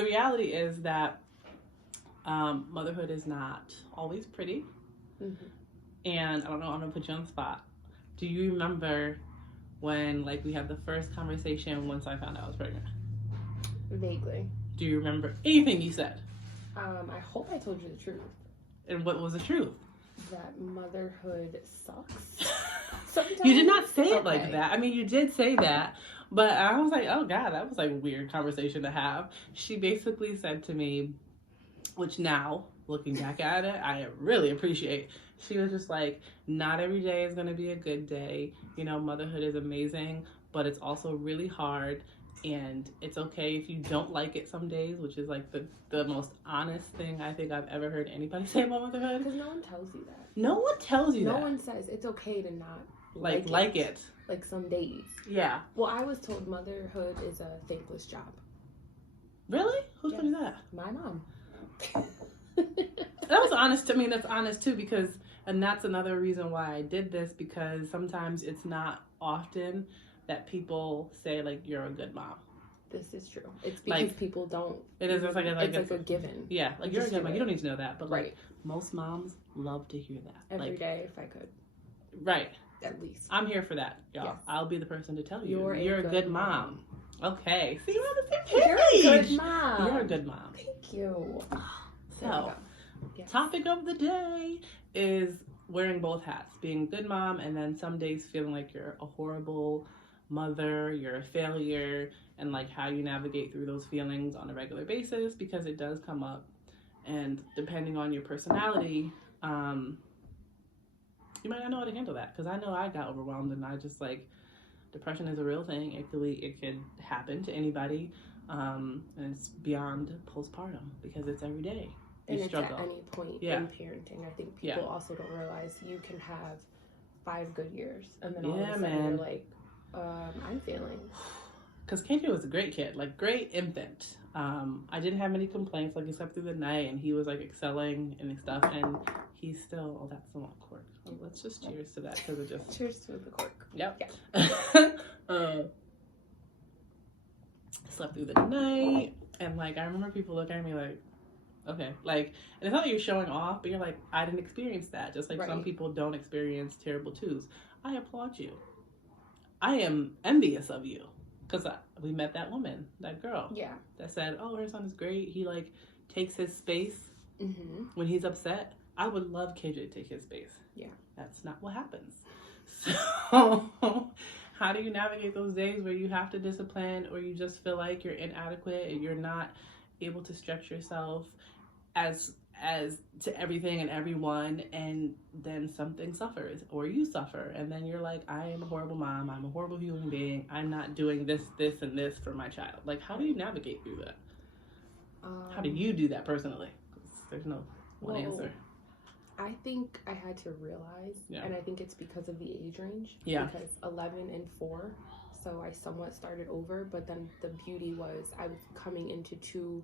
the reality is that motherhood is not always pretty. Mm-hmm. And I don't know, I'm gonna put you on the spot. Do you remember when like we had the first conversation once I found out I was pregnant? Vaguely. Do you remember anything you said? I hope I told you the truth. And what was the truth? That motherhood sucks. Sometimes. You did not say it Okay. like that. I mean, you did say that, but I was like, oh God, that was like a weird conversation to have. She basically said to me, which now, looking back at it, I really appreciate. She was just like, not every day is going to be a good day. You know, motherhood is amazing, but it's also really hard. And it's okay if you don't like it some days, which is like the most honest thing I think I've ever heard anybody say about motherhood. Because no one tells you that. No one tells you No that. one says it's okay to not Like it. Like some days. Yeah. Well, I was told motherhood is a thankless job. Really? Who Yes. told you that? My mom. That was honest to me. That's honest too, because, and that's another reason why I did this, because sometimes it's not often that people say like you're a good mom. This is true. It's because Like, people don't. It is. It's like It's like a given. yeah, like you're a Just good do mom. it. You don't need to know that, but like Right. most moms love to hear that. Every like, day, if I could, right. at least. I'm here for that, y'all. Yes. I'll be the person to tell you You're a good mom. Okay. See, we're on the same You're page. a good mom. You're a good mom. Thank you. There So, we go. Yes. topic of the day is wearing both hats, being a good mom, and then some days feeling like you're a horrible mother, you're a failure, and like how you navigate through those feelings on a regular basis, because it does come up. And depending on your personality, you might not know how to handle that, because I know I got overwhelmed, and I just like, depression is a real thing. It could happen to anybody, and it's beyond postpartum because it's every day. You And struggle. it's at any point Yeah. in parenting. I think people also don't realize you can have 5 good years, and then all of a sudden man. you're like, I'm failing. Because KJ was a great kid, like great infant. I didn't have any complaints, like he slept through the night and he was like excelling and stuff, and he's still, oh, that's the one cork. Oh, let's just cheers to that, because it just, Cheers to the cork. yep. Yeah. Slept through the night, and like I remember people looking at me like, okay, like, and it's not that you're showing off, but you're like, I didn't experience that, just like some Right. people don't experience terrible twos. I applaud you. I am envious of you, because we met that woman, that girl, Yeah. that said, oh, her son is great, he like takes his space Mm-hmm. when he's upset. I would love KJ to take his space. Yeah. That's not what happens. So how do you navigate those days where you have to discipline, or you just feel like you're inadequate and you're not able to stretch yourself as to everything and everyone, and then something suffers or you suffer, and then you're like, I am a horrible mom, I'm a horrible human being, I'm not doing this and this for my child. Like, how do you navigate through that? How do you do that personally? 'Cause there's no one answer. I think I had to realize, Yeah. and I think it's because of the age range. Yeah. Because 11 and 4, so I somewhat started over, but then the beauty was I was coming into 2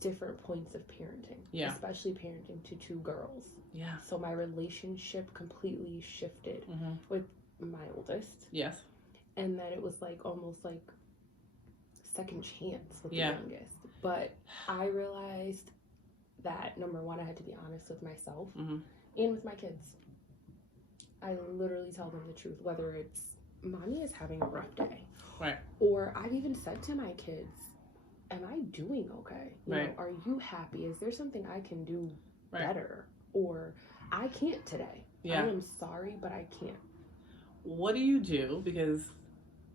different points of parenting. Yeah. Especially parenting to 2 girls. Yeah. So my relationship completely shifted Mm-hmm. with my oldest. Yes. And then it was like almost like second chance with Yeah. the youngest. But I realized that, number one, I had to be honest with myself Mm-hmm. and with my kids. I literally tell them the truth, whether it's mommy is having a rough day. Right. Or I've even said to my kids, am I doing okay? You Right. know, are you happy? Is there something I can do Right. better? Or I can't today. Yeah. I am sorry, but I can't. What do you do? Because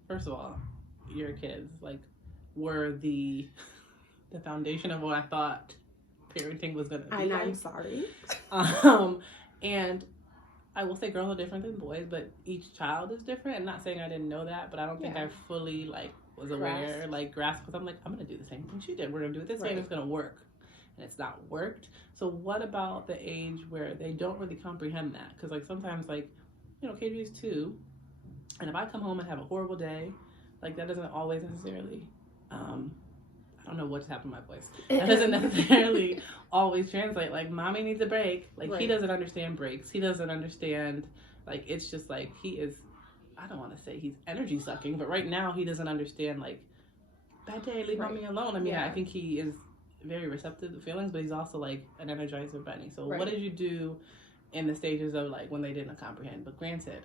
first of all, your kids like were the foundation of what I thought parenting was gonna be. And I'm like. sorry. And I will say girls are different than boys, but each child is different. I'm not saying I didn't know that, but I don't think Yeah. I fully like was aware, grasp, because I'm like, I'm gonna do the same thing she did. We're gonna do it this way, and Right. it's gonna work. And it's not worked. So what about the age where they don't really comprehend that? Because like sometimes, like, you know, KJ is 2, and if I come home and have a horrible day, like that doesn't always necessarily, I don't know what's happened to my voice. That doesn't necessarily always translate. Like, mommy needs a break. Like, he Right. doesn't understand breaks. He doesn't understand, like, it's just like, he is, I don't want to say he's energy sucking, but right now he doesn't understand, like, bad day, leave Right. me alone. I mean, Yeah. I think he is very receptive to feelings, but he's also like an energizer bunny. So Right. what did you do in the stages of like when they didn't comprehend? But granted,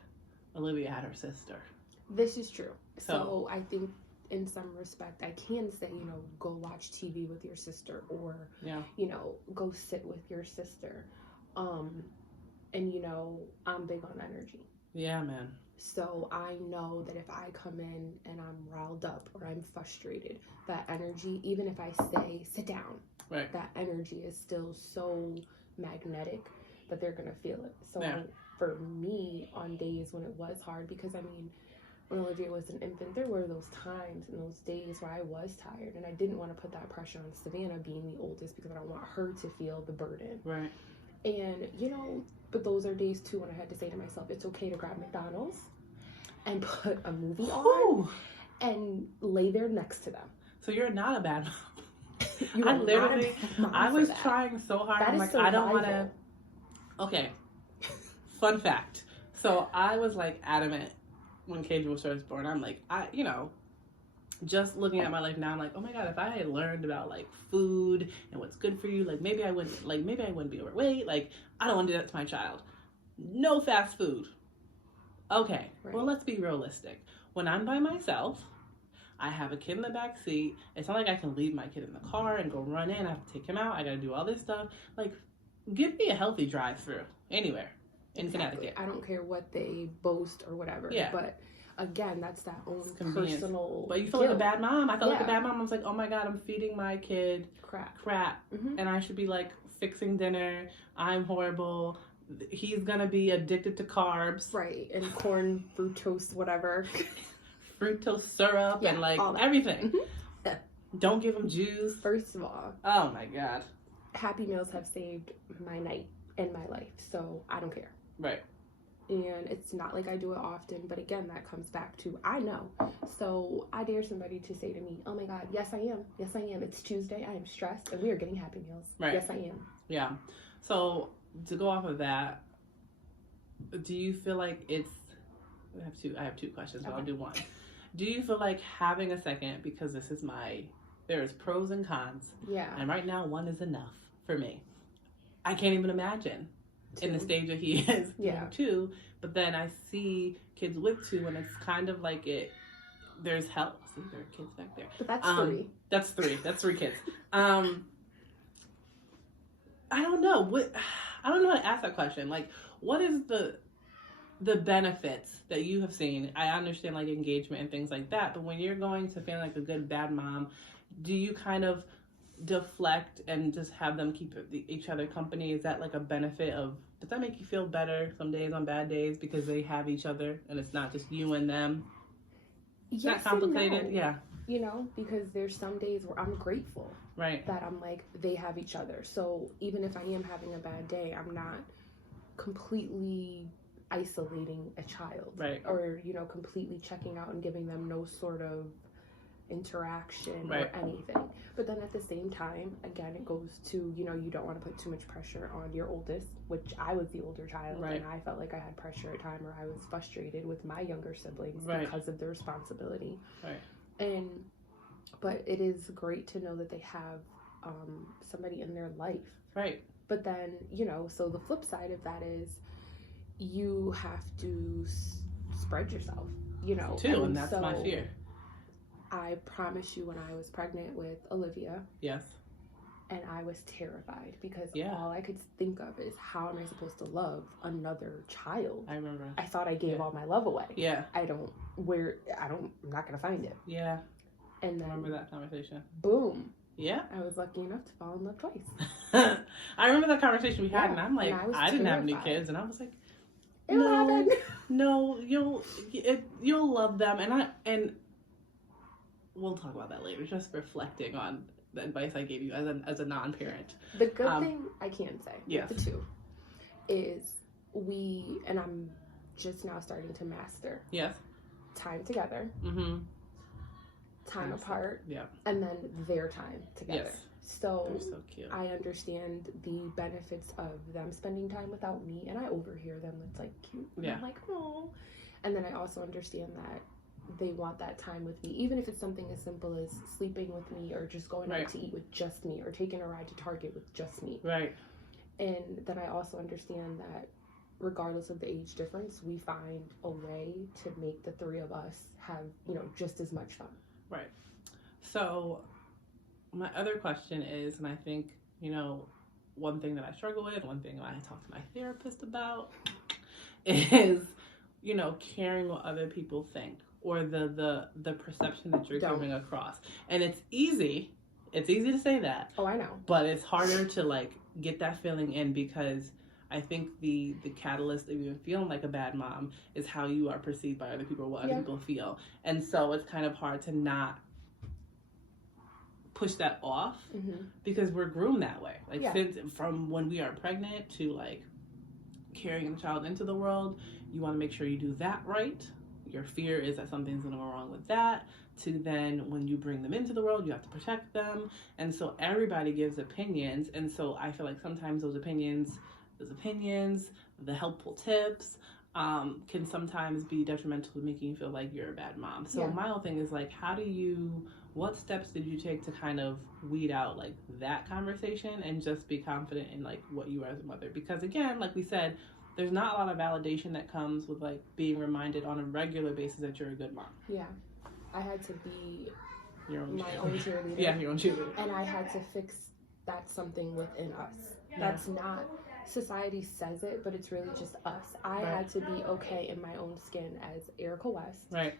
Olivia had her sister. This is true. So- So I think in some respect, I can say, you know, go watch TV with your sister, or, Yeah. you know, go sit with your sister. And, you know, I'm big on energy. Yeah, man. So I know that if I come in and I'm riled up or I'm frustrated, that energy, even if I say, sit down, Right. that energy is still so magnetic that they're going to feel it. So Yeah. for me, on days when it was hard, because I mean, when Olivia was an infant, there were those times and those days where I was tired, and I didn't want to put that pressure on Savannah being the oldest, because I don't want her to feel the burden. Right. And, you know, but those are days too when I had to say to myself, it's okay to grab McDonald's and put a movie on Ooh. and lay there next to them. So you're not a bad mom. You I are not a literally- bad mom I for was that. trying so hard. That I'm is like, I don't want to. survival. Okay. Fun fact. So I was like adamant when KJ was first born. I'm like, you know, just looking at my life now, I'm like, oh my God, if I had learned about like food and what's good for you, like maybe I wouldn't be overweight. Like, I don't want to do that to my child. No fast food. Okay. Right. Well, let's be realistic. When I'm by myself, I have a kid in the back seat. It's not like I can leave my kid in the car and go run in. I have to take him out. I got to do all this stuff. Like, give me a healthy drive-through anywhere in Connecticut. I don't care what they boast or whatever. Yeah. But again, that's that own Convenience. personal. But you feel like a guilt. bad mom. I felt like a Yeah. bad mom. I was like, oh my God, I'm feeding my kid crap. Mhm. And I should be like fixing dinner. I'm horrible. He's going to be addicted to carbs. Right. And corn, fructose, whatever. Fructose syrup Yeah, and like all that. everything. Mhm. Yeah. Don't give him juice. First of all, Oh my God. Happy Meals have saved my night and my life. So I don't care. Right. And it's not like I do it often, but again, that comes back to I know. So I dare somebody to say to me, oh my God, yes I am. Yes I am. It's Tuesday. I am stressed and we are getting Happy Meals. Right. Yes I am. Yeah. So to go off of that, do you feel like it's I have two questions, but I'll Okay. do one. Do you feel like having a second, because there's pros and cons, Yeah. and right now one is enough for me. I can't even imagine in the Two. stage that he is Yeah. being 2, but then I see kids with 2 and it's kind of like there's help. See, there are kids back there. But that's 3. That's 3. That's 3 kids. I don't know. I don't know how to ask that question. Like, what is the benefits that you have seen? I understand like engagement and things like that, but when you're going to feeling like a good bad mom, do you kind of deflect and just have them keep each other company? Is that like a benefit of? Does that make you feel better some days on bad days because they have each other and it's not just you and them? It's Yes not complicated. and no. Yeah. You know, because there's some days where I'm grateful Right. that I'm like, they have each other. So even if I am having a bad day, I'm not completely isolating a child. Right. Or, you know, completely checking out and giving them no sort of interaction Right. or anything. But then at the same time, again, it goes to, you know, you don't want to put too much pressure on your oldest, which I was the older child. Right. And I felt like I had pressure at a time where I was frustrated with my younger siblings Right. because of the responsibility. Right. But it is great to know that they have somebody in their life. Right. But then, you know, so the flip side of that is you have to spread yourself, you know. Too, and that's my so fear. I promise you, when I was pregnant with Olivia, Yes. and I was terrified because Yeah. all I could think of is, how am I supposed to love another child? I remember. I thought I gave Yeah. all my love away. Yeah. I'm not gonna find it. Yeah. And I remember then, that conversation. boom, Yeah. I was lucky enough to fall in love twice. I remember that conversation we had, Yeah, and I'm like, and I was I didn't have any terrified. kids, and I was like, It'll No. happen. no, you'll love them, and we'll talk about that later. Just reflecting on the advice I gave you as a non-parent. The good thing I can say, yes. the 2, is and I'm just now starting to master Yes. time together, Mm-hmm. time Yes. apart, Yeah. and then their time together. Yes. So They're so cute. I understand the benefits of them spending time without me, and I overhear them. It's like cute. And Yeah. I'm like, oh. And then I also understand that they want that time with me, even if it's something as simple as sleeping with me or just going Right. out to eat with just me or taking a ride to Target with just me. Right. And then I also understand that regardless of the age difference, we find a way to make the three of us have, you know, just as much fun. Right. So my other question is, and I think, you know, one thing that I struggle with, one thing I talk to my therapist about is, you know, caring what other people think or the perception that you're Don't. giving across. And it's easy to say that, Oh, I know. but it's harder to like get that feeling in, because I think the catalyst of even feeling like a bad mom is how you are perceived by other people, what other Yeah. people feel. And so it's kind of hard to not push that off, Mm-hmm. because we're groomed that way. Like, Yeah. since from when we are pregnant to like carrying a child into the world, you want to make sure you do that right. Your fear is that something's going to go wrong with that. To then when you bring them into the world, you have to protect them. And so everybody gives opinions. And so I feel like sometimes those opinions, the helpful tips, can sometimes be detrimental to making you feel like you're a bad mom. So Yeah. my whole thing is like, what steps did you take to kind of weed out like that conversation and just be confident in like what you are as a mother? Because again, like we said, there's not a lot of validation that comes with like being reminded on a regular basis that you're a good mom. Yeah. I had to be Your own my own cheerleader. Yeah, your own cheerleader. And I had to fix that something within us. Yeah. That's not, society says it, but it's really just us. I Right. had to be okay in my own skin as Erica West. Right.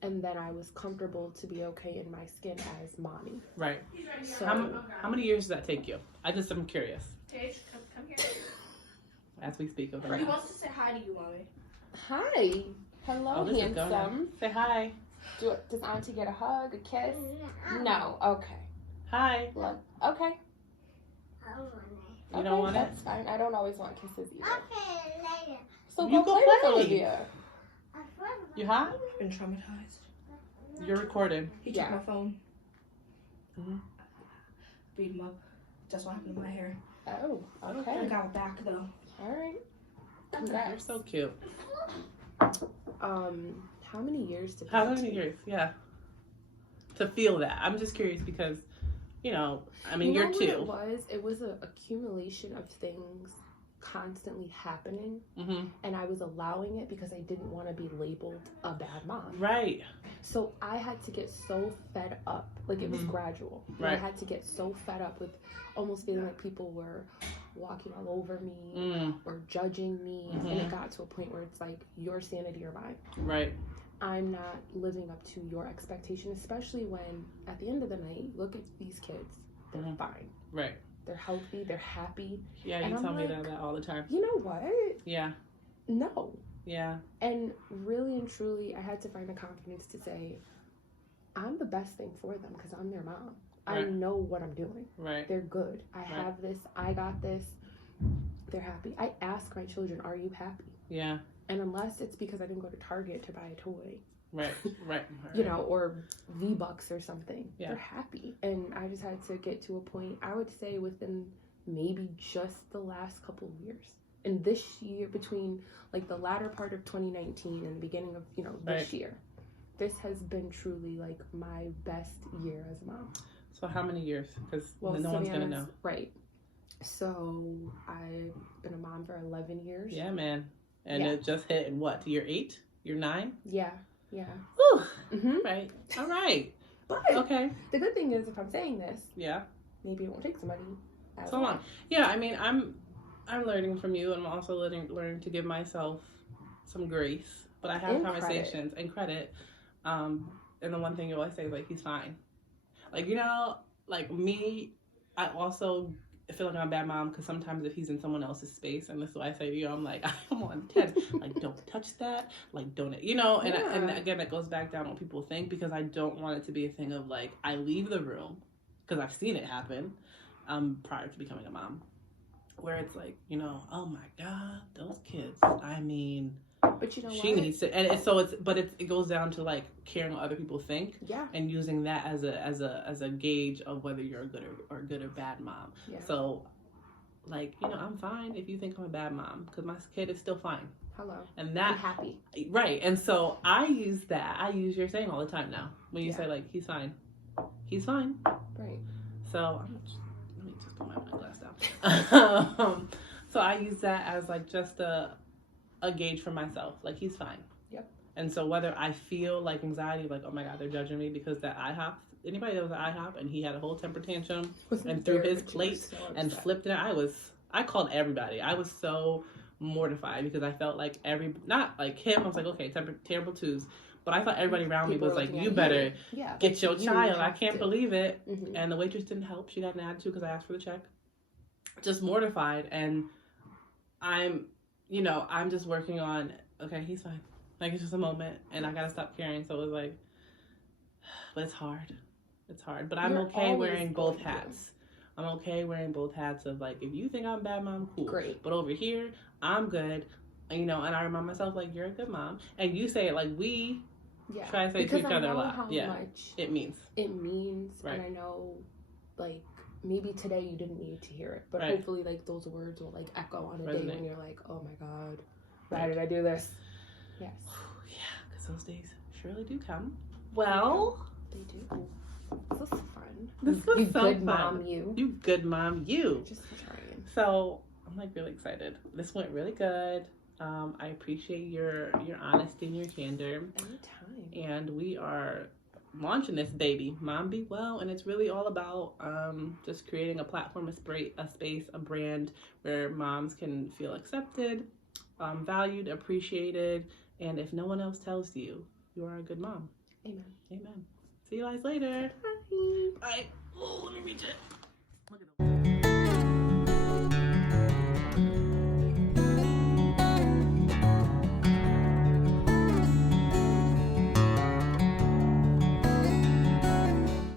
And then I was comfortable to be okay in my skin as mommy. Right. So How many years does that take you? I'm curious. Tage, come here. As we speak of He that. wants to say hi to you, mommy. hi. Hello, this is going on. handsome. Say hi. Does Auntie get a hug, a kiss? No. Okay. Hi. Look. Okay. You don't want it? That's fine. I don't always want kisses either. Okay, later. So You go go play with play. Olivia. You hot? I've been traumatized. You're recording. He Yeah. took my phone. Mhm. Beat him up. That's what happened to my hair. Oh, I okay. got it back though. All right. You're Congrats. so cute. How many years did How it many take? years? Yeah. To feel that. I'm just curious because, you know, I mean, You you're know two. what it was an accumulation of things constantly happening, Mm-hmm. and I was allowing it because I didn't want to be labeled a bad mom. Right. So I had to get so fed up. Like, it was Mhm. gradual. And I Right. had to get so fed up with almost feeling like people were walking all over me Mm. or judging me. And Mhm. it got to a point where it's like, your sanity or mine. Right. I'm not living up to your expectation, especially when at the end of the night, look at these kids. They're Mhm. fine. Right. They're healthy. They're happy. Yeah, And you I'm tell me like- that all the time. You know what? Yeah. No. Yeah. And really and truly, I had to find the confidence to say, I'm the best thing for them because I'm their mom. I Right. know what I'm doing. Right. They're good. I have this. I got this. They're happy. I ask my children, are you happy? Yeah. And unless it's because I didn't go to Target to buy a toy, Right. Right. you know, or V-Bucks or something, Yeah. they're happy. And I just had to get to a point, I would say within maybe just the last couple of years. And this year, between like the latter part of 2019 and the beginning of, you know, this Right. year, this has been truly like my best year as a mom. So how many years? Because Well, no one's gonna know. Savannah's- Right. So I've been a mom for 11 years. Yeah, man. And Yeah. it just hit in what? Year 8? Year 9? Yeah. Yeah. Whew. hmm Right. All right. But Okay. the good thing is, if I'm saying this, Yeah. maybe it won't take somebody. as So long. Yeah, I mean, I'm learning from you, and I'm also learning to give myself some grace. But I have And conversations and credit. And the one thing you always say is like, he's fine. Like, you know, like me, I also feel like I'm a bad mom because sometimes if he's in someone else's space, and this is what I say to you, I'm like, I'm on 10. Like, don't touch that. Like, don't, you know, and, and Yeah. again, that goes back down what people think, because I don't want it to be a thing of like, I leave the room, because I've seen it happen prior to becoming a mom, where it's like, you know, oh my God, those kids. I mean, But you know she what? needs to, and it goes down to like caring what other people think, Yeah. and using that as a gauge of whether you're a good or bad mom. Yeah. So, like, you know, I'm fine if you think I'm a bad mom, because my kid is still fine. Hello. And I'm that, happy. right. And so I use that. I use your saying all the time now. When you Yeah. say, like, he's fine. He's fine. Right. So let me just put my glass down. So I use that as like just a gauge for myself. Like, he's fine. Yep. And so whether I feel like anxiety, like, oh my God, they're judging me because that IHOP, anybody that was at IHOP and he had a whole temper tantrum and threw his plate and flipped it, I called everybody. I was so mortified because I felt like not like him, I was like, okay, terrible twos. But I thought everybody around me was like, you better get your child. I can't believe it. Mm-hmm. And the waitress didn't help. She got an attitude because I asked for the check. Just mortified. And I'm just working on, okay, he's fine. Like, it's just a moment. And I got to stop caring. So it was like, but it's hard. It's hard. But I'm okay wearing both hats. I'm okay wearing both hats of, like, if you think I'm a bad mom, cool. Great. But over here, I'm good. And I remind myself, like, you're a good mom. And you say it like we try to say to each other a lot. How much it means. Right. And I know, like, maybe today you didn't need to hear it, but right. Hopefully, like, those words will, like, echo on a Resonate. day when you're like, oh my God, why did I do this? Yes. Yeah, because those days surely do come. Well, they do. This was fun. This was you so good fun. mom, you. You good mom, you. Just trying. So I'm like really excited. This went really good. I appreciate your honesty and your candor. Anytime. And we are launching this baby, Mom Be Well, and it's really all about just creating a platform, a space, a brand where moms can feel accepted, valued, appreciated, and if no one else tells you, you are a good mom. Amen. Amen. See you guys later. Bye. Bye. Oh, let me reach it. Look at those.